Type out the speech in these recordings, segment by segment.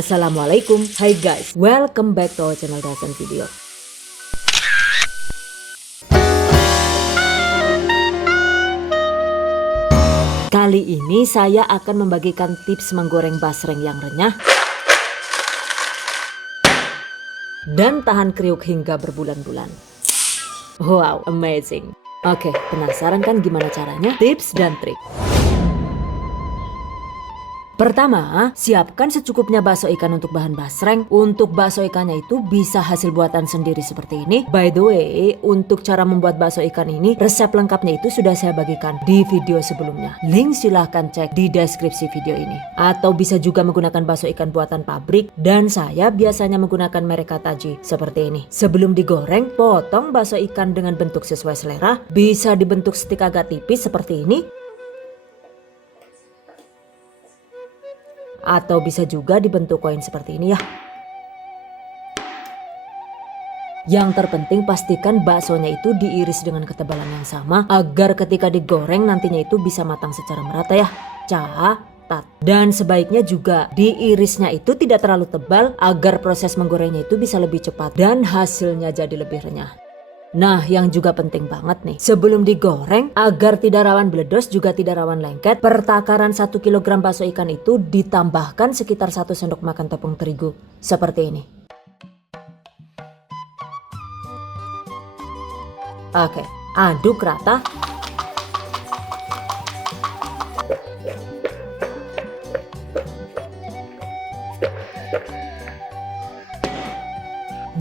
Assalamualaikum, hai guys, welcome back to our channel Dasan Video. Kali ini saya akan membagikan tips menggoreng basreng yang renyah dan tahan kriuk hingga berbulan-bulan. Wow, amazing. Oke, penasaran kan gimana caranya? Tips dan trik. Pertama, siapkan secukupnya bakso ikan untuk bahan basreng. Untuk bakso ikannya itu bisa hasil buatan sendiri seperti ini. By the way, untuk cara membuat bakso ikan ini, resep lengkapnya itu sudah saya bagikan di video sebelumnya. Link silahkan cek di deskripsi video ini. Atau bisa juga menggunakan bakso ikan buatan pabrik. Dan saya biasanya menggunakan merek Kataji seperti ini. Sebelum digoreng, potong bakso ikan dengan bentuk sesuai selera. Bisa dibentuk stik agak tipis seperti ini. Atau bisa juga dibentuk koin seperti ini ya. Yang terpenting pastikan baksonya itu diiris dengan ketebalan yang sama agar ketika digoreng nantinya itu bisa matang secara merata ya. Catat. Dan sebaiknya juga diirisnya itu tidak terlalu tebal agar proses menggorengnya itu bisa lebih cepat dan hasilnya jadi lebih renyah. Nah, yang juga penting banget nih, sebelum digoreng agar tidak rawan bledos juga tidak rawan lengket, pertakaran 1 kg bakso ikan itu ditambahkan sekitar 1 sendok makan tepung terigu seperti ini. Oke, aduk rata.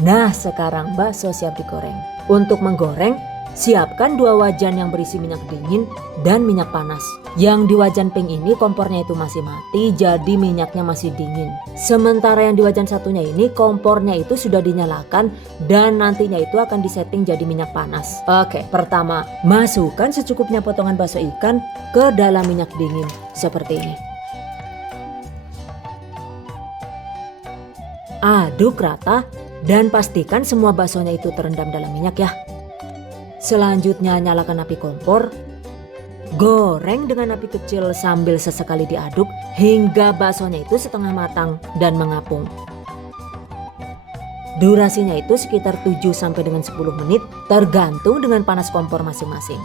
Nah, sekarang bakso siap digoreng. Untuk menggoreng, siapkan 2 wajan yang berisi minyak dingin dan minyak panas. Yang di wajan pink ini kompornya itu masih mati, jadi minyaknya masih dingin. Sementara yang di wajan satunya ini kompornya itu sudah dinyalakan dan nantinya itu akan disetting jadi minyak panas. Oke, pertama, masukkan secukupnya potongan bakso ikan ke dalam minyak dingin seperti ini. Aduk rata. Dan pastikan semua baksonya itu terendam dalam minyak ya. Selanjutnya nyalakan api kompor. Goreng dengan api kecil sambil sesekali diaduk hingga baksonya itu setengah matang dan mengapung. Durasinya itu sekitar 7 sampai dengan 10 menit tergantung dengan panas kompor masing-masing.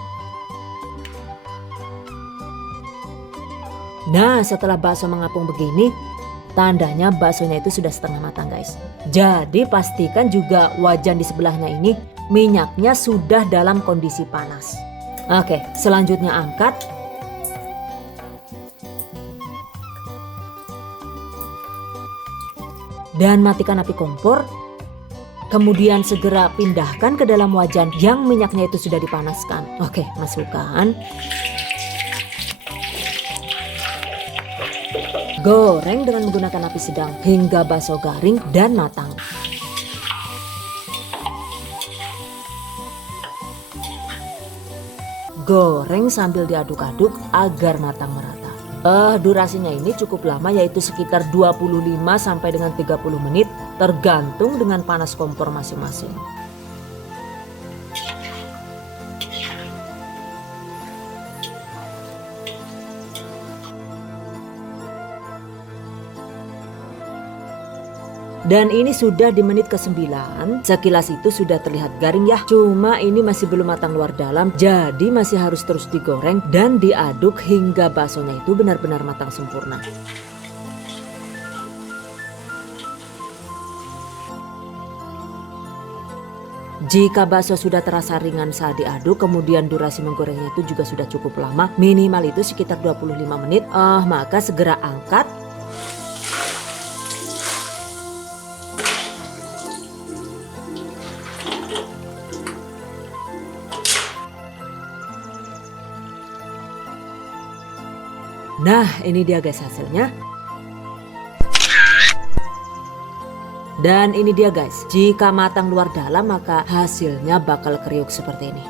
Nah, setelah bakso mengapung begini, tandanya baksonya itu sudah setengah matang guys. Jadi pastikan juga wajan di sebelahnya ini minyaknya sudah dalam kondisi panas. Oke, selanjutnya angkat. Dan matikan api kompor. Kemudian segera pindahkan ke dalam wajan yang minyaknya itu sudah dipanaskan. Oke, masukkan. Goreng dengan menggunakan api sedang hingga bakso garing dan matang. Goreng sambil diaduk-aduk agar matang merata. Durasinya ini cukup lama, yaitu sekitar 25 sampai dengan 30 menit tergantung dengan panas kompor masing-masing. Dan ini sudah di menit ke-9. Sekilas itu sudah terlihat garing ya. Cuma ini masih belum matang luar dalam. Jadi masih harus terus digoreng dan diaduk hingga baksonya itu benar-benar matang sempurna. Jika bakso sudah terasa ringan saat diaduk, kemudian durasi menggorengnya itu juga sudah cukup lama, minimal itu sekitar 25 menit, maka segera angkat. Nah, ini dia guys hasilnya. Dan ini dia guys, jika matang luar dalam maka hasilnya bakal kriuk seperti ini.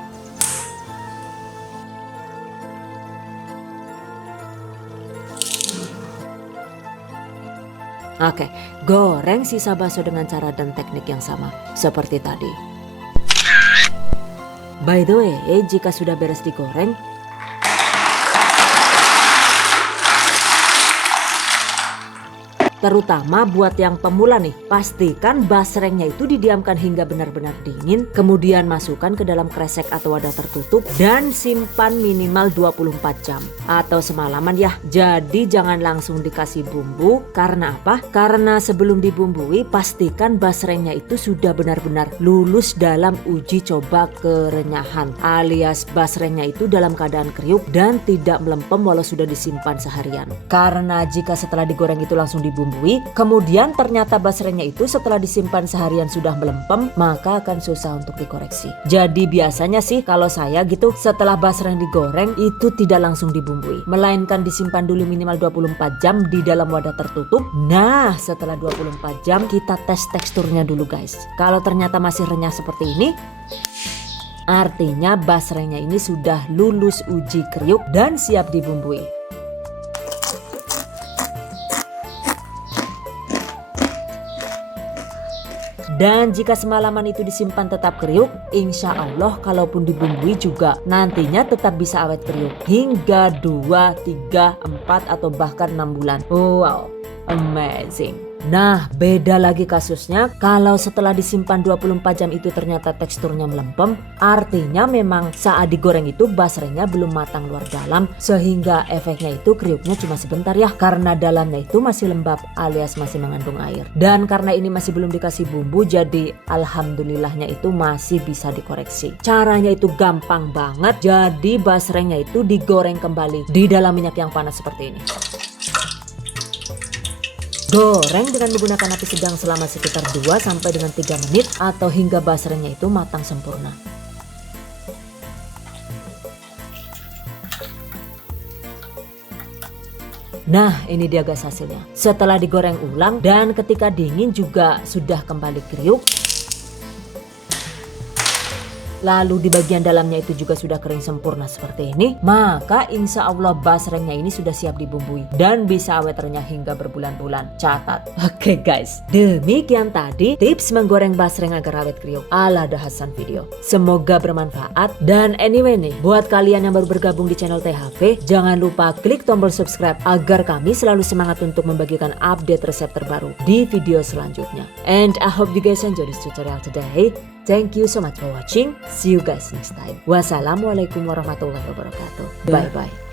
Oke, goreng sisa bakso dengan cara dan teknik yang sama seperti tadi. By the way, jika sudah beres digoreng, Terutama buat yang pemula nih, pastikan basrengnya itu didiamkan hingga benar-benar dingin, kemudian masukkan ke dalam kresek atau wadah tertutup dan simpan minimal 24 jam atau semalaman ya. Jadi jangan langsung dikasih bumbu. Karena apa? Karena sebelum dibumbui pastikan basrengnya itu sudah benar-benar lulus dalam uji coba kerenyahan, alias basrengnya itu dalam keadaan kriuk dan tidak melempem walau sudah disimpan seharian. Karena jika setelah digoreng itu langsung dibumbui, kemudian ternyata basrengnya itu setelah disimpan seharian sudah melempem, maka akan susah untuk dikoreksi. Jadi biasanya sih kalau saya gitu, setelah basreng digoreng itu tidak langsung dibumbui, melainkan disimpan dulu minimal 24 jam di dalam wadah tertutup. Nah, setelah 24 jam kita tes teksturnya dulu guys. Kalau ternyata masih renyah seperti ini, artinya basrengnya ini sudah lulus uji kriuk dan siap dibumbui. Dan jika semalaman itu disimpan tetap kriuk, insya Allah kalaupun dibumbui juga nantinya tetap bisa awet kriuk hingga 2, 3, 4 atau bahkan 6 bulan. Wow, amazing. Nah, beda lagi kasusnya kalau setelah disimpan 24 jam itu ternyata teksturnya melempem, artinya memang saat digoreng itu basrengnya belum matang luar dalam, sehingga efeknya itu kriuknya cuma sebentar ya, karena dalamnya itu masih lembab alias masih mengandung air. Dan karena ini masih belum dikasih bumbu, jadi alhamdulillahnya itu masih bisa dikoreksi. Caranya itu gampang banget, jadi basrengnya itu digoreng kembali di dalam minyak yang panas seperti ini. Goreng dengan menggunakan api sedang selama sekitar 2 sampai dengan 3 menit atau hingga basrengnya itu matang sempurna. Nah, ini dia guys hasilnya. Setelah digoreng ulang dan ketika dingin juga sudah kembali kriuk. Lalu di bagian dalamnya itu juga sudah kering sempurna seperti ini, maka insya Allah basrengnya ini sudah siap dibumbui dan bisa awet renyah hingga berbulan-bulan. Catat. Oke guys, demikian tadi tips menggoreng basreng agar awet kriuk ala Hasan Video. Semoga bermanfaat. Dan anyway nih, buat kalian yang baru bergabung di channel THV, jangan lupa klik tombol subscribe agar kami selalu semangat untuk membagikan update resep terbaru di video selanjutnya. And I hope you guys enjoy this tutorial today. Thank you so much for watching. See you guys next time. Wassalamualaikum warahmatullahi wabarakatuh. Bye bye.